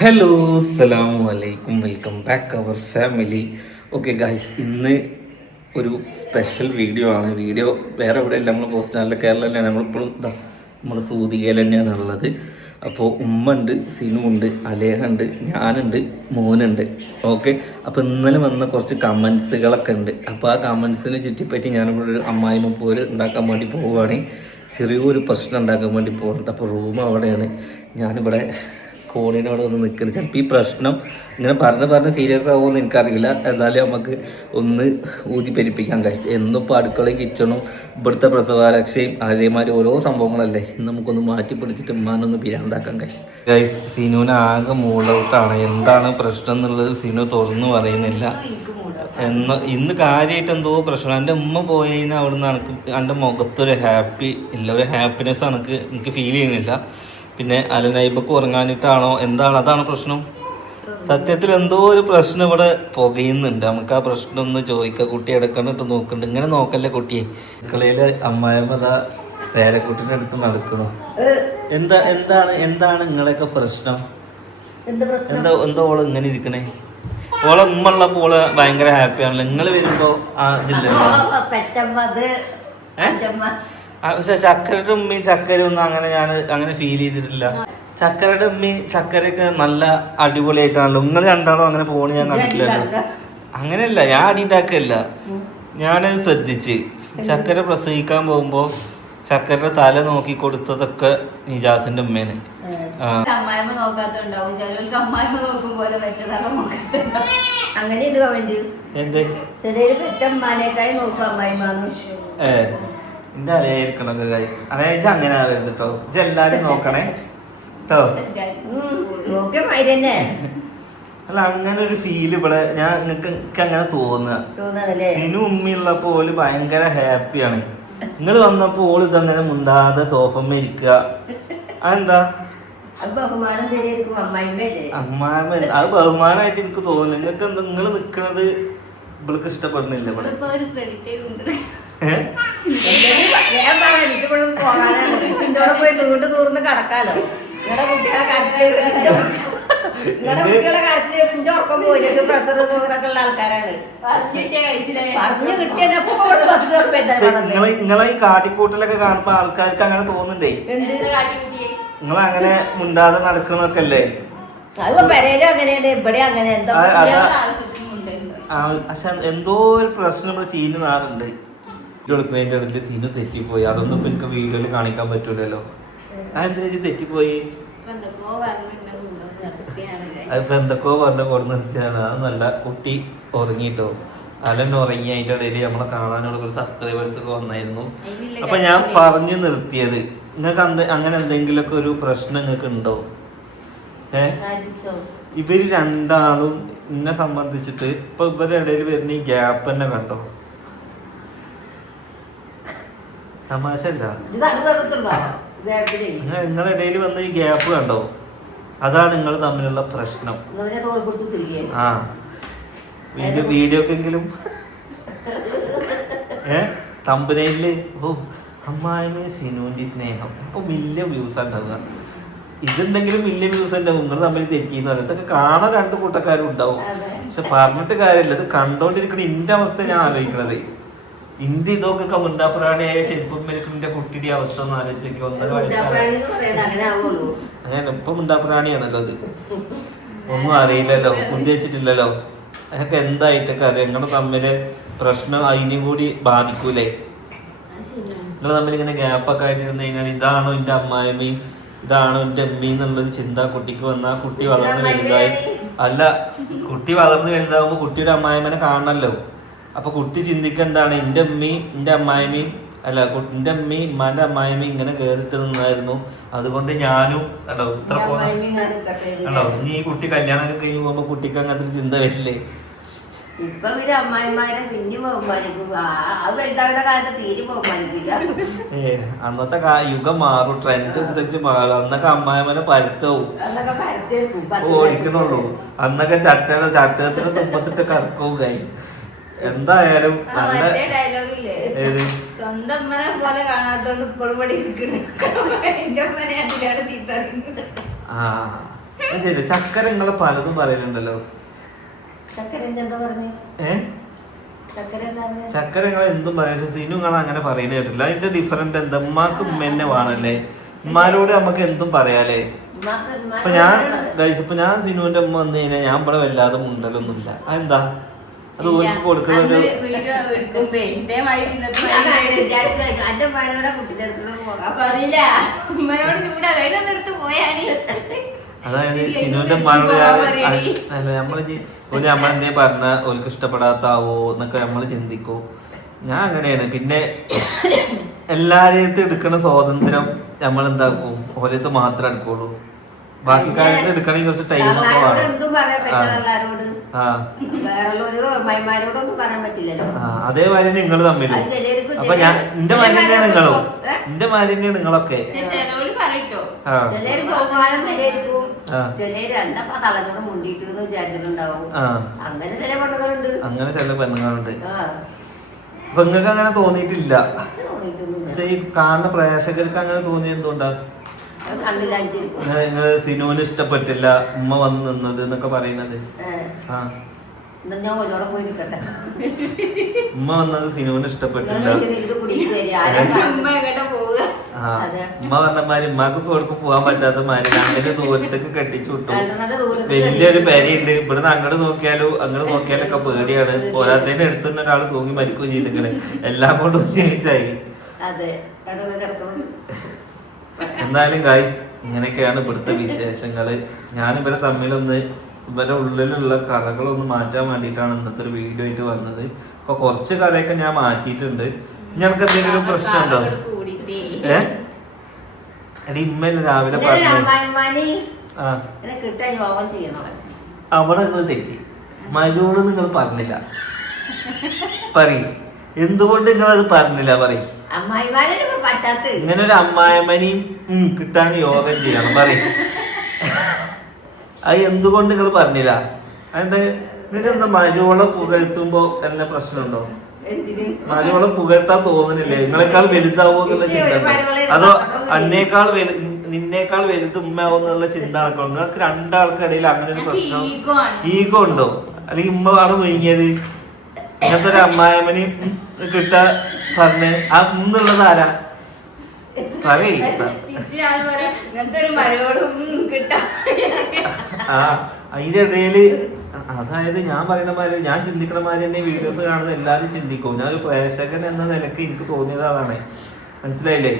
Hello അസ്സലാമു അലൈക്കും welcome back our family okay guys ഇന്ന് ഒരു സ്പെഷ്യൽ വീഡിയോ ആണ്. വീഡിയോ വേറെ എവിടെയല്ല നമ്മൾ പോസ്റ്റ് പോസ്റ്റാനിലെ കേരളത്തിലാണ് നമ്മളിപ്പോഴും ഇതാ നമ്മൾ സൂതികയിൽ തന്നെയാണ് ഉള്ളത്. അപ്പോൾ ഉമ്മ ഉണ്ട് സിനു ഉണ്ട് അലേഹ ഉണ്ട് ഞാനുണ്ട് മോനുണ്ട്. ഓക്കെ അപ്പോൾ ഇന്നലെ വന്ന കുറച്ച് കമൻസുകളൊക്കെ ഉണ്ട്. അപ്പോൾ ആ കമൻസിനെ ചുറ്റിപ്പറ്റി ഞാനിവിടെ ഒരു അമ്മായിമ്മ പോര് ഉണ്ടാക്കാൻ വേണ്ടി പോവുകയാണെങ്കിൽ ചെറിയൊരു പ്രശ്നം ഉണ്ടാക്കാൻ വേണ്ടി പോകുന്നുണ്ട് അപ്പോൾ റൂം അവിടെയാണ്. ഞാനിവിടെ കോണിന് അവിടെ ഒന്ന് നിൽക്കുന്നത് ചിലപ്പോൾ ഈ പ്രശ്നം ഇങ്ങനെ പറഞ്ഞ് പറഞ്ഞ് സീരിയസ് ആവുമെന്ന് എനിക്കറിയില്ല. എന്നാലും നമുക്ക് ഒന്ന് ഊതി പെരിപ്പിക്കാൻ കഴിച്ചു എന്നിപ്പോൾ അടുക്കളയും കിച്ചണും ഇവിടുത്തെ പ്രസവരക്ഷയും അതേമാതിരി ഓരോ സംഭവങ്ങളല്ലേ. ഇന്ന് നമുക്കൊന്ന് മാറ്റി പിടിച്ചിട്ട് ഉമ്മാനൊന്ന് പിരാന്താക്കാൻ കഴിച്ചു ഗൈസ് സിനുവിന് ആകെ മൂളൗട്ടാണ് എന്താണ് പ്രശ്നം എന്നുള്ളത് സിനു തുറന്നു പറയുന്നില്ല. എന്ന് ഇന്ന് കാര്യമായിട്ട് എന്തോ പ്രശ്നം. എന്റെ ഉമ്മ പോയി പോയതിന് അവിടുന്ന് എനിക്ക് എന്റെ മുഖത്തൊരു ഹാപ്പി ഇല്ല ഒരു ഹാപ്പിനെസ് എനിക്ക് എനിക്ക് ഫീൽ ചെയ്യുന്നില്ല. പിന്നെ അലനൈബക്ക് ഉറങ്ങാനിട്ടാണോ? എന്താണ്? അതാണ് പ്രശ്നം. സത്യത്തിൽ എന്തോ ഒരു പ്രശ്നം ഇവിടെ പുകയുന്നുണ്ട്. നമുക്ക് ആ പ്രശ്നം ഒന്ന് ചോദിക്കാം. കുട്ടി എടുക്കണിട്ട് നോക്കുന്നുണ്ട്. ഇങ്ങനെ നോക്കല്ലേ കുട്ടിയെ? അടുക്കളയിൽ അമ്മായമ്മ പേരക്കുട്ടിന്റെ അടുത്ത് നടക്കണോ എന്താ എന്താണ് എന്താണ് നിങ്ങളെയൊക്കെ പ്രശ്നം? എന്ത് പ്രശ്നം? എന്താ എന്താ ഓൾ ഇങ്ങനെ ഇരിക്കണേ? ഓളെ ഉമ്മ ഉള്ളപ്പോ ഓൾ ഭയങ്കര ഹാപ്പിയാണല്ലോ. നിങ്ങൾ വരുമ്പോ ആ ഇതില്ലല്ലോ. പക്ഷെ ചക്കരയുടെ ഉമ്മയും ചക്കരയും ഒന്നും അങ്ങനെ ഞാൻ അങ്ങനെ ഫീൽ ചെയ്തിട്ടില്ല. ചക്കരയുടെ ഉമ്മയും ചക്കരയൊക്കെ നല്ല അടിപൊളിയായിട്ടാണല്ലോ. നിങ്ങൾ രണ്ടാളും അങ്ങനെ പോണ് ഞാൻ കണ്ടിട്ടില്ലല്ലോ? അങ്ങനെയല്ല ഞാൻ അടിയുണ്ടാക്കല്ല. ഞാനത് ശ്രദ്ധിച്ച്. ചക്കര പ്രസവിക്കാൻ പോകുമ്പോൾ ചക്കരയുടെ തല നോക്കി കൊടുത്തതൊക്കെ നിജാസിന്റെ ഉമ്മേന്. അങ്ങനെ അമ്മായിമ്മ നോക്കാത്തുണ്ടാവും ചിലവർക്ക് അമ്മായിമ്മ നോക്കും പോലെ പെട്ടതാണ് അങ്ങനെ അങ്ങനെയുണ്ട് കമന്റ് എന്ത്? ചിലര് പെറ്റമ്മാനേക്കായി നോക്കും അമ്മായിമാന്ന് ഏ. എന്റെ അറിയായിരിക്കണൊക്കെ ഗൈസ് അതായത് അങ്ങനെ ആവരുത് കേട്ടോ ഇത് എല്ലാരും നോക്കണേ. കേട്ടോ അല്ല അങ്ങനെ ഒരു ഫീൽ ഇവിടെ ഞാൻ നിങ്ങക്ക് എനിക്ക് അങ്ങനെ തോന്നുക. തോന്നണല്ലേ? സിനു ഉമ്മയുള്ളപ്പോ ഓൽ ഭയങ്കര ഹാപ്പിയാണ് നിങ്ങൾ വന്നപ്പോ ഓൾ ഇതങ്ങനെ മുണ്ടാതെ സോഫമ്മ ഇരിക്കുക. അതെന്താ? അമ്മാമ അത് ബഹുമാനമായിട്ട് എനിക്ക് തോന്നുന്നു. നിങ്ങൾക്ക് എന്താ നിങ്ങൾ നിക്കണത് ഇവൾക്ക് ഇഷ്ടപ്പെടുന്നില്ല ഇവിടെ. ഞാൻ പറയാം പോകാനാണ് പോയി നീണ്ടു തൂർന്ന് കിടക്കാലോ നിങ്ങളുടെ കുട്ടികളെ നിങ്ങളുടെ കുട്ടികളെ കാര്യത്തിൽ എന്റെ ഉറക്കം പോയിട്ട് പ്രഷർ ഷുഗറൊക്കെ ഉള്ള ആൾക്കാരാണ് ഫസ്റ്റ് കഴിച്ചില്ലേ പറഞ്ഞു കിട്ടിയപ്പോ ബസ് പക്ഷെ നിങ്ങളെ നിങ്ങളെ ഈ കാട്ടിക്കൂട്ടലൊക്കെ കാണുമ്പോ ആൾക്കാർക്ക് അങ്ങനെ തോന്നുന്നുണ്ടേ? നിങ്ങൾ അങ്ങനെ മുണ്ടാതെ നടക്കണൊക്കെ അല്ലേ അത് പെരയിലും അങ്ങനെയാണ് ഇവിടെ അങ്ങനെ. എന്താ പക്ഷെ എന്തോ ഒരു പ്രശ്നം ഇവിടെ ചീഞ്ഞ് നാറുണ്ട്. എടുക്കുന്നതിന്റെ ഇടയ്ക്ക് സീന് തെറ്റിപ്പോയി. അതൊന്നും ഇപ്പം എനിക്ക് വീഡിയോയിൽ കാണിക്കാൻ പറ്റൂലല്ലോ. ഇത് തെറ്റിപ്പോയി. അതിപ്പോ എന്തൊക്കെയോ പറഞ്ഞു കൊടു നിർത്തിയാണ് നല്ല കുട്ടി ഉറങ്ങിട്ടോ. അലന്നെ ഉറങ്ങി അതിന്റെ ഇടയിൽ നമ്മളെ കാണാനുള്ള സബ്സ്ക്രൈബേഴ്സ് ഒക്കെ വന്നായിരുന്നു. അപ്പൊ ഞാൻ പറഞ്ഞു നിർത്തിയത്. നിങ്ങൾക്ക് അന്ത അങ്ങനെ എന്തെങ്കിലുമൊക്കെ ഒരു പ്രശ്നം നിങ്ങൾക്ക് ഉണ്ടോ? ഏ? ഇവർ രണ്ടാളും എന്നെ സംബന്ധിച്ചിട്ട് ഇപ്പൊ ഇവരുടെ ഇടയിൽ വരുന്ന ഈ ഗ്യാപ്പ് തന്നെ കണ്ടോ? തമാശ അല്ല നിങ്ങളുടെ ഇടയിൽ വന്ന ഈ ഗ്യാപ്പ് കണ്ടോ? അതാണ് നിങ്ങൾ തമ്മിലുള്ള പ്രശ്നം. ആ. ആ വീഡിയോ ഒക്കെങ്കിലും ഏ? തമ്പനയിൽ ഓ അമ്മായിമേ സിനുവിന്റെ സ്നേഹം. അപ്പൊ വലിയ വ്യൂസ് ഉണ്ടാവുക. ഇതുണ്ടെങ്കിലും വലിയ വ്യൂസ് ഉണ്ടാവും. നിങ്ങൾ തമ്മിൽ തെറ്റിന്ന് പറയും. ഇതൊക്കെ കാണാൻ രണ്ട് കൂട്ടക്കാരും ഉണ്ടാവും. പക്ഷെ പറഞ്ഞിട്ട് കാര്യമില്ല. ഇത് കണ്ടോണ്ടിരിക്കണ ഇന്റെ അവസ്ഥ ഞാൻ ആലോചിക്കണത്. ഇന്ത്യ ഇതൊക്കെ മുണ്ടാപ്രാണിയായ ചെരുപ്പം മേൽക്കിന്റെ കുട്ടിയുടെ അവസ്ഥ ഒന്ന് ആലോചിച്ചേക്ക് ഒന്നര വയസ്സാണ് അങ്ങനെ ഇപ്പൊ മുണ്ടാപ്രാണിയാണല്ലോ അത്. ഒന്നും അറിയില്ലല്ലോ ഉദ്ദേശിച്ചിട്ടില്ലല്ലോ അതൊക്കെ എന്തായിട്ടൊക്കെ അറിയാം. നിങ്ങളുടെ തമ്മിൽ പ്രശ്നം അതിനും കൂടി ബാധിക്കൂലേ. നിങ്ങൾ തമ്മിൽ ഇങ്ങനെ ഗ്യാപ്പൊക്കെ ആയിട്ടിരുന്ന് കഴിഞ്ഞാൽ ഇതാണോ എന്റെ അമ്മായിമ്മയും ഇതാണോ എന്റെ അമ്മയും എന്നുള്ളൊരു ചിന്ത കുട്ടിക്ക് വന്നാൽ കുട്ടി വളർന്ന് വലുതായി. അല്ല കുട്ടി വളർന്ന് വലുതാകുമ്പോ കുട്ടിയുടെ അമ്മായിമ്മനെ കാണണല്ലോ. അപ്പൊ കുട്ടി ചിന്തിക്ക എന്താണ്? എന്റെ അമ്മയും എന്റെ അമ്മായിമ്മയും അല്ല എന്റെ അമ്മയും ഉമ്മാന്റെ അമ്മായിമ്മയും ഇങ്ങനെ കേറിട്ട് നിന്നായിരുന്നു. അതുകൊണ്ട് ഞാനും കണ്ടോ ഇത്ര പോണോ ഇനി ഈ കുട്ടി കല്യാണം കഴിഞ്ഞ് പോകുമ്പോ കുട്ടിക്ക് അങ്ങനത്തെ ഒരു ചിന്ത വരില്ലേ? ഇപ്പൊ പിന്നെ അമ്മായിമാരെ പിന്നെ ബഹുമാനിക്കും. ആ ആ വലുതാവുന്ന കാലത്ത് തീരെ ബഹുമാനിക്കില്ല. ഏ അന്നത്തെ യുഗം മാറും. ട്രെൻഡ് അനുസരിച്ച് മാറും. അന്നൊക്കെ അമ്മായിമ്മനെ പരുത്തവും? ഓടിക്കണുള്ളൂ. അന്നൊക്കെ ചട്ടയുടെ ചട്ടത്തിന് തുമ്പത്തിട്ട് കറക്കവും ഗൈസ് എന്തായാലും സ്വന്തം അമ്മനെ പോലെ കാണാത്തോണ്ട് ഇപ്പോഴും എന്റെ അമ്മനെ അതിലാണ് ചീത്ത ശരി ചക്കര നിങ്ങളെ പലതും പറയുന്നുണ്ടല്ലോ ചക്കര നിങ്ങൾ എന്തും പറയാ. സിനു നിങ്ങൾ അങ്ങനെ പറയുന്ന കേട്ടില്ല അതിന്റെ ഡിഫറന്റ് എന്താ? ഉമ്മാക്ക് ഉമ്മ തന്നെ വേണല്ലേ? ഉമ്മാരോട് നമുക്ക് എന്തും പറയാലേ? ഇപ്പൊ ഞാൻ ഇപ്പൊ ഞാൻ സിനുവിന്റെ അമ്മ വന്നു കഴിഞ്ഞാൽ ഞാൻ ഇവിടെ വല്ലാതെ മുണ്ടലൊന്നുമില്ല. അതെന്താ? അത്. ഓർക്ക് അതായത് സിനുവിന്റെ? അല്ല നമ്മൾ ഒരു നമ്മളെന്തേ പറഞ്ഞ ഓർക്ക് ഇഷ്ടപ്പെടാത്താവോ എന്നൊക്കെ നമ്മൾ ചിന്തിക്കോ. ഞാൻ അങ്ങനെയാണ്. പിന്നെ എല്ലാരെയും എടുക്കുന്ന സ്വാതന്ത്ര്യം നമ്മൾ എന്താക്കും ഓരത്ത് മാത്രം എടുക്കുള്ളൂ. ബാക്കി കാര്യത്തിൽ എടുക്കണമെങ്കിൽ കുറച്ച് ടൈം ഒക്കെ വേണം. അതേമാതിരി നിങ്ങൾ തമ്മിൽ അപ്പൊ ഞാൻ എന്റെ മാലിന്യ നിങ്ങളോ? എന്റെ മാലിന്യ നിങ്ങളൊക്കെ. അങ്ങനെ ചില പെണ്ണുങ്ങളുണ്ട്. അങ്ങനെ ചില പെണ്ണുങ്ങളുണ്ട്. ആ. അപ്പൊ നിങ്ങൾക്ക് അങ്ങനെ തോന്നിയിട്ടില്ല. പക്ഷെ ഈ കാണുന്ന പ്രേക്ഷകർക്ക് അങ്ങനെ തോന്നിയത് എന്തുകൊണ്ടാ? സിനുവിന് ഇഷ്ടപ്പെട്ടില്ല. ഉമ്മ വന്ന് നിന്നത് എന്നൊക്കെ പറയുന്നത്. ആ. ഉമ്മ വന്നത് സിനുവിന് ഇഷ്ടപ്പെട്ടില്ല. ഉമ്മ കാണുന്നത്? മാതിരി പോവുക? ആ. അതെ. ഉമ്മ പറഞ്ഞമാര് ഉമ്മക്ക് എവിടേക്കും പോകാൻ പറ്റാത്ത മാതിരി അങ്ങനെ ദൂരത്തേക്ക് കെട്ടിച്ചു വിട്ടു. വലിയൊരു പെരയുണ്ട് ഇവിടുന്ന് അങ്ങോട്ട് നോക്കിയാലോ അങ്ങോട്ട് നോക്കിയാലൊക്കെ പേടിയാണ്. പോരാത്തതിന്റെ അടുത്തുനിന്ന് ഒരാൾ തൂങ്ങി മരിക്കുകയും ചെയ്തിട്ടുണ്ട് എല്ലാം കൊണ്ടും ഒരുമിച്ചായി അതെ. കിടക്കണം എന്തായാലും ഗായ്സ് ഇങ്ങനെയൊക്കെയാണ് ഇവിടുത്തെ വിശേഷങ്ങൾ. ഞാൻ ഇവരെ തമ്മിലൊന്ന് ഇവരെ ഉള്ളിലുള്ള കറകളൊന്ന് മാറ്റാൻ വേണ്ടിയിട്ടാണ് ഇന്നത്തെ ഒരു വീഡിയോ ആയിട്ട് വന്നത്. അപ്പൊ കുറച്ച് കറയൊക്കെ ഞാൻ മാറ്റിയിട്ടുണ്ട്. ഞങ്ങൾക്ക് എന്തെങ്കിലും പ്രശ്നമുണ്ടോ ഉണ്ടോ. ഏ? എടി ഇമ്മല്ലേ രാവിലെ പറഞ്ഞു. അവിടെ നിങ്ങൾ തെറ്റി. മരുവോട് നിങ്ങൾ പറഞ്ഞില്ല. പറയും. എന്തുകൊണ്ട് നിങ്ങൾ അത് പറഞ്ഞില്ല? പറയും. ഇങ്ങനെ ഒരു അമ്മായമ്മനെയും കിട്ടാണ് യോഗം ചെയ്യണം പറയും. അത് എന്തുകൊണ്ട് നിങ്ങൾ പറഞ്ഞില്ല? അതെന്താ നിങ്ങൾക്ക് എന്താ മരുവോളെ പുകഴ്ത്തുമ്പോ എന്നെ പ്രശ്നമുണ്ടോ? മരുവോളെ പുകഴ്ത്താൻ തോന്നുന്നില്ലേ? നിങ്ങളെക്കാൾ വലുതാവോ എന്നുള്ള ചിന്ത അതോ അന്നേക്കാൾ വലു നിന്നേക്കാൾ വലുത് ഉമ്മയാവും എന്നുള്ള ചിന്ത ആൾക്കോ നിങ്ങൾക്ക് രണ്ടാൾക്കിടയിൽ അങ്ങനെ ഒരു പ്രശ്നം ഈഗോ ഉണ്ടോ? അല്ലെങ്കിൽ ഉമ്മ ആണ് ഒഴുകിയത് ഇങ്ങനത്തെ ഒരു അമ്മായമ്മനി കിട്ട പറഞ്ഞ്. ആ ഇന്നുള്ളത് ആരാ? പറയേ. ആ അതിന്റെ ഇടയിൽ അതായത് ഞാൻ പറയുന്ന മാതിരി ഞാൻ ചിന്തിക്കണ മാതിരി തന്നെ വീഡിയോസ് കാണുന്ന എല്ലാരും ചിന്തിക്കും. ഞാൻ ഒരു പ്രേക്ഷകൻ എന്ന നിലയ്ക്ക് എനിക്ക് തോന്നിയത് അതാണ്. മനസ്സിലായില്ലേ?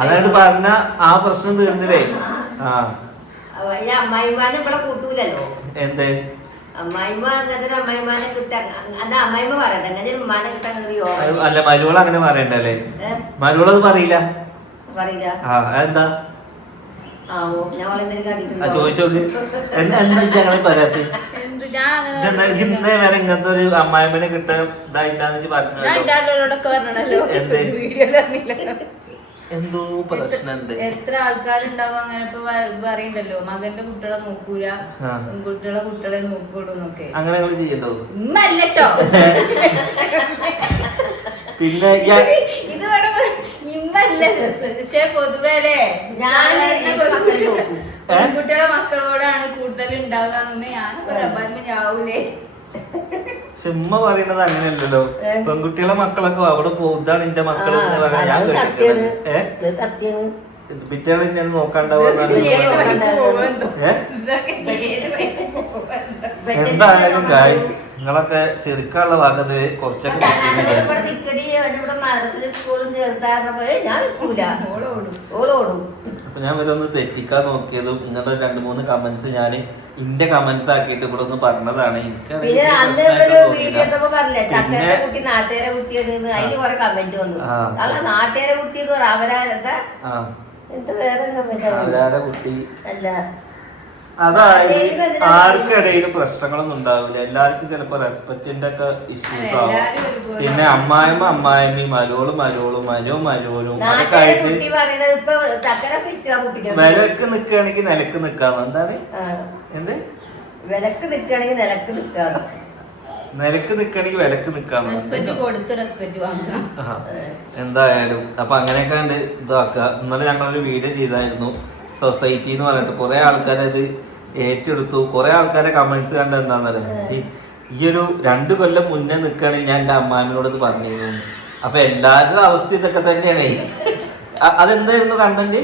അതായത് പറഞ്ഞ ആ പ്രശ്നം തീർന്നില്ലേ? ആ. അമ്മായിമാനെ ഇവിടെ കൂട്ടൂലല്ലോ? എന്തേ? അല്ല മരുവൾ അങ്ങനെ പറയണ്ടല്ലേ? മരുവളത് പറയില്ല. പറയില്ല. ആ എന്താ ചോദിച്ചോക്ക്. എന്താ അങ്ങനെ പറയാത്ത? ഇന്നേ വരെ ഇങ്ങനത്തെ ഒരു അമ്മായിമ്മനെ കിട്ടാൻ ഇതായിട്ടാന്ന് പറഞ്ഞല്ലോ എന്ത്? പ്രശ്നമുണ്ട് എത്ര ആൾക്കാരുണ്ടാവും അങ്ങനെ ഇപ്പൊ പറയണ്ടല്ലോ മകന്റെ കുട്ടികളെ നോക്കൂല. കുട്ടികളെ കുട്ടികളെ നോക്കൂടൂ എന്നൊക്കെ അങ്ങനെ നിങ്ങൾ ചെയ്യണ്ടോ ഇമ്മല്ലോ പിന്നെ ഇത് ഇമ്മല്ല പക്ഷെ പൊതുവേ ഞാൻ. പെൺകുട്ടികളെ മക്കളോടാണ് കൂടുതൽ ഉണ്ടാവുക ഞാൻ പറയാൻ ഞാവൂലേ പക്ഷെ ഉമ്മ പറയുന്നത് അങ്ങനെയല്ലല്ലോ? പെൺകുട്ടികളെ മക്കളൊക്കെ അവിടെ പോകും. ഇതാണ് എന്റെ മക്കൾ എന്ന് പറയാൻ ഞാൻ നോക്കാണ്ടാവും കേട്ടിട്ടുണ്ട് ഞാൻ. എന്തായാലും ഗായ്സ് നിങ്ങളൊക്കെ ചെറുക്കാനുള്ള ഭാഗത്ത് കുറച്ചൊക്കെ ഞാൻ ഓളോടും. അപ്പൊ ഞാൻ ഇവരൊന്ന് തെറ്റിക്കാൻ നോക്കിയതും ഇങ്ങനത്തെ രണ്ട് മൂന്ന് കമന്റ്സ് ഞാൻ ഇന്റെ കമന്റ്സ് ആക്കിയിട്ട് ഇവിടെ ഒന്ന് പറഞ്ഞതാണ്. എനിക്ക് പിന്നെ അന്ന് ഒരു വീഡിയോ എടുത്തപ്പോ പറഞ്ഞില്ലേ പിന്നെ ചക്കരയുടെ കുട്ടി നാട്ടുകാരെ കുട്ടിയാണ് അതിന് കുറെ കമന്റ് വന്നു. അല്ല നാട്ടുകാരെ കുട്ടി എന്ന് എന്താ? വേറെ അവരാരെ കുട്ടി? അല്ല. അതായത് ആർക്കിടയിലും പ്രശ്നങ്ങളൊന്നും ഉണ്ടാവില്ല. എല്ലാവർക്കും ചിലപ്പോ റെസ്പെക്റ്റിന്റെ ഒക്കെ ഇഷ്യൂസ് ആവും. പിന്നെ അമ്മായിമ്മ അമ്മായിമ്മയും മരോളും മരോളും മരോ മരോലും ആയിട്ട് വിലക്ക് നിക്കുകയാണെങ്കിൽ നിലയ്ക്ക് നിക്കാന്ന്. എന്താണ്. എന്ത്? വിലക്ക് നിക്കുകയാണെങ്കിൽ നിലയ്ക്ക് നിക്കാന്ന്. നിലയ്ക്ക് നിക്കണെങ്കിൽ വിലക്ക് നിക്കാന്ന്. എന്തായാലും അപ്പൊ അങ്ങനെയൊക്കെ ഉണ്ട് ഇതാക്കുക. ഇന്നലെ ഞങ്ങളൊരു വീഡിയോ ചെയ്തായിരുന്നു. സൊസൈറ്റി എന്ന് പറഞ്ഞിട്ട്. കുറെ ആൾക്കാരത് ഏറ്റെടുത്തു. കുറെ ആൾക്കാരെ കമന്റ്സ് കണ്ട എന്താണെന്നറിയാം ഈ- ഒരു രണ്ട് കൊല്ലം മുന്നേ നിൽക്കുകയാണെങ്കിൽ ഞാൻ എന്റെ അമ്മാമിനോട് പറഞ്ഞു അപ്പൊ എല്ലാവരുടെ അവസ്ഥ ഇതൊക്കെ തന്നെയാണ്. അതെന്തായിരുന്നു കണ്ടന്റ്?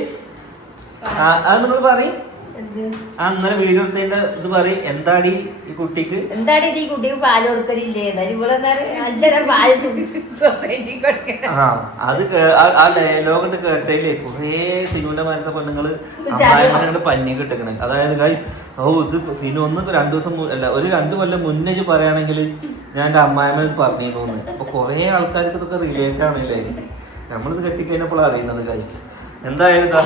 അത് നിങ്ങൾ പറയും. ഇന്നലെ വീഡിയോ എടുത്തതിന്റെ ഇത് പറയും. എന്താടി ഈ കുട്ടിക്ക്? എന്താണ് ഇത് ഈ കുട്ടിക്ക് പാൽ കൊടുക്കലില്ലേ? എന്നാലും ഇവിടെ നല്ല പാൽ സൊസൈറ്റി കൊടുക്കണം. ആ അത് കേ- ആ- ആ ഡയലോഗ് കേട്ടതിലേ കുറേ സിനുവിന്റെ മരത്തെ പെണ്ണുങ്ങൾ പഞ്ഞി കിട്ടണ അതായത് ഗൈസ് ഓ ഇത് സിനു ഒന്ന് രണ്ടു ദിവസം മു- അല്ല ഒരു രണ്ടു കൊല്ലം മുന്നേ പറയുകയാണെങ്കിൽ ഞാൻ എന്റെ അമ്മായിമ്മ ഇത് പറഞ്ഞിരുന്നു. അപ്പൊ കുറേ ആൾക്കാർക്ക് ഇതൊക്കെ റിലേറ്റ് ആണല്ലേ? നമ്മളിത് കെട്ടിക്കഴിഞ്ഞപ്പോൾ അറിയുന്നത് ഗൈസ് എന്തായാലും ഇതാ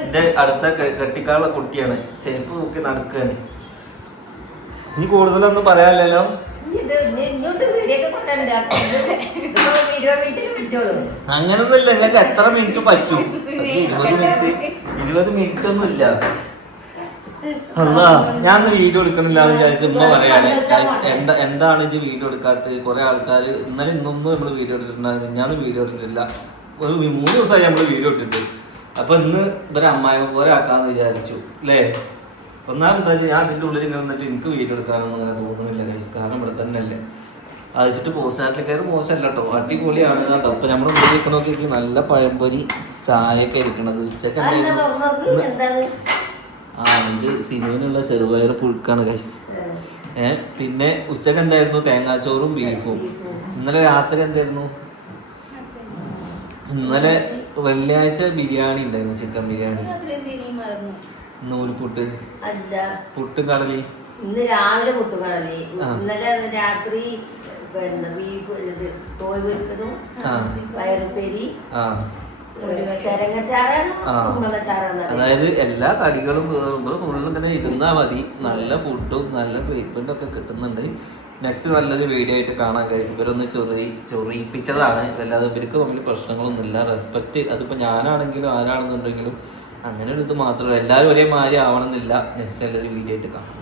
എന്റെ അടുത്ത കെട്ടിക്കാളുള്ള കുട്ടിയാണ്. ചെരുപ്പ് നോക്കി നടക്കുകയാണ് ഇനി കൂടുതലൊന്നും പറയാനില്ലല്ലോ? അങ്ങനൊന്നുമില്ല. നിങ്ങൾക്ക് എത്ര മിനിറ്റ് പറ്റും? ഇരുപത് മിനിറ്റ് ഇരുപത് മിനിറ്റ് ഒന്നും ഇല്ല. അല്ല ഞാൻ വീഡിയോ എടുക്കണില്ല എന്ന് വിചാരിച്ചു ഉമ്മ പറയാണ്. എന്താ എന്താണ് ഇജ്ജ് വീഡിയോ എടുക്കാത്തത്? കുറെ ആൾക്കാർ ഇന്നലെ ഇന്നൊന്നും നമ്മൾ വീഡിയോ എടുത്തിട്ടുണ്ടായിരുന്നു ഞാൻ വീഡിയോ എടുത്തിട്ടില്ല. ഒരു മൂന്ന് ദിവസമായി നമ്മൾ വീഡിയോ ഇട്ടിട്ട്. അപ്പൊ ഇന്ന് ഇവരെ അമ്മായി പോലെ ആക്കാന്ന് വിചാരിച്ചു അല്ലേ ഒന്നാമത് എന്താ വെച്ചാൽ ഞാൻ അതിന്റെ ഉള്ളിൽ ഇങ്ങനെ നിന്നിട്ട് എനിക്ക് വീഡിയോ എടുക്കാനൊന്നും അങ്ങനെ തോന്നുന്നില്ല കഴിച്ച് കാരണം ഇവിടെ തന്നെ അല്ലേ അയച്ചിട്ട് പോസ്റ്റിനകത്ത് കയറി മോശമല്ല കേട്ടോ അടിപൊളിയാണ് കേട്ടോ അപ്പൊ നമ്മുടെ മുന്നിൽ നോക്കി നല്ല പഴംപൊരി ചായയൊക്കെ ഇരിക്കണത്. ഉച്ചയ്ക്ക് ആ എനിക്ക് സിനിമയിലുള്ള ചെറുപയർ പുഴുക്കാണ് കഴിച്ച് ഏഹ് പിന്നെ ഉച്ചയ്ക്ക് എന്തായിരുന്നു? തേങ്ങാച്ചോറും ബീഫും ഇന്നലെ രാത്രി എന്തായിരുന്നു? ഇന്നലെ വെള്ളിയാഴ്ച ബിരിയാണി ഉണ്ടായിരുന്നു ചിക്കൻ ബിരിയാണി. നൂൽപുട്ട്. പുട്ടും കടലി. ഇന്ന് രാവിലെ കുത്തുകളി കടലി. ഇന്നലെ രാത്രി പിന്നെ ബീഫ് തോയ് പൊരിച്ചതും പയറുപ്പേരി അതായത് എല്ലാ കടികളും ഫുള്ളും ഇങ്ങനെ ഇരുന്നാ മതി. നല്ല ഫുഡും നല്ല ട്രീറ്റ്മെന്റും ഒക്കെ കിട്ടുന്നുണ്ട്. നെക്സ്റ്റ് നല്ലൊരു വീഡിയോ ആയിട്ട് കാണാൻ കഴിച്ചു ഇവരൊന്ന് ചൊറി ചൊറിയിപ്പിച്ചതാണ്. അല്ലാതെ ഇവർക്ക് തമ്മിൽ പ്രശ്നങ്ങളൊന്നുമില്ല. റെസ്പെക്ട് അതിപ്പോൾ ഞാനാണെങ്കിലും ആരാണെന്നുണ്ടെങ്കിലും അങ്ങനെ ഒരു ഇത് മാത്രമല്ല എല്ലാവരും ഒരേ മാതിരി ആവണമെന്നില്ല. നെക്സ്റ്റ് നല്ലൊരു വീഡിയോ ആയിട്ട് കാണാം.